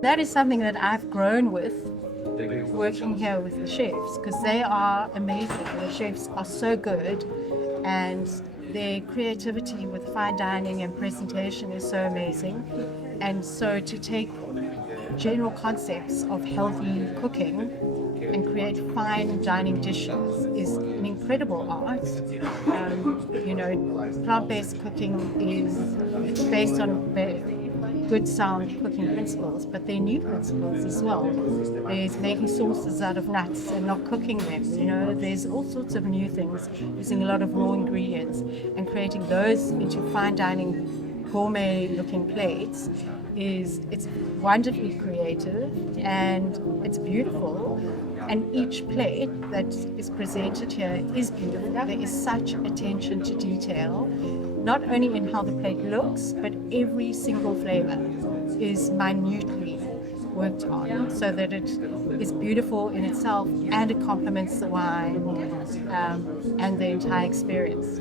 That is something that I've grown with working here with the chefs because they are amazing. The chefs are so good, and their creativity with fine dining and presentation is so amazing. And so to take general concepts of healthy cooking and create fine dining dishes is an incredible art. Plant-based cooking is it's based on good sound cooking principles, but they're new principles as well. There's making sauces out of nuts and not cooking them. There's all sorts of new things, using a lot of raw ingredients and creating those into fine dining gourmet looking plates. It's wonderfully creative and it's beautiful, and each plate that is presented here is beautiful. There is such attention to detail, not only in how the plate looks, but every single flavor is minutely worked on so that it is beautiful in itself and it complements the wine and the entire experience.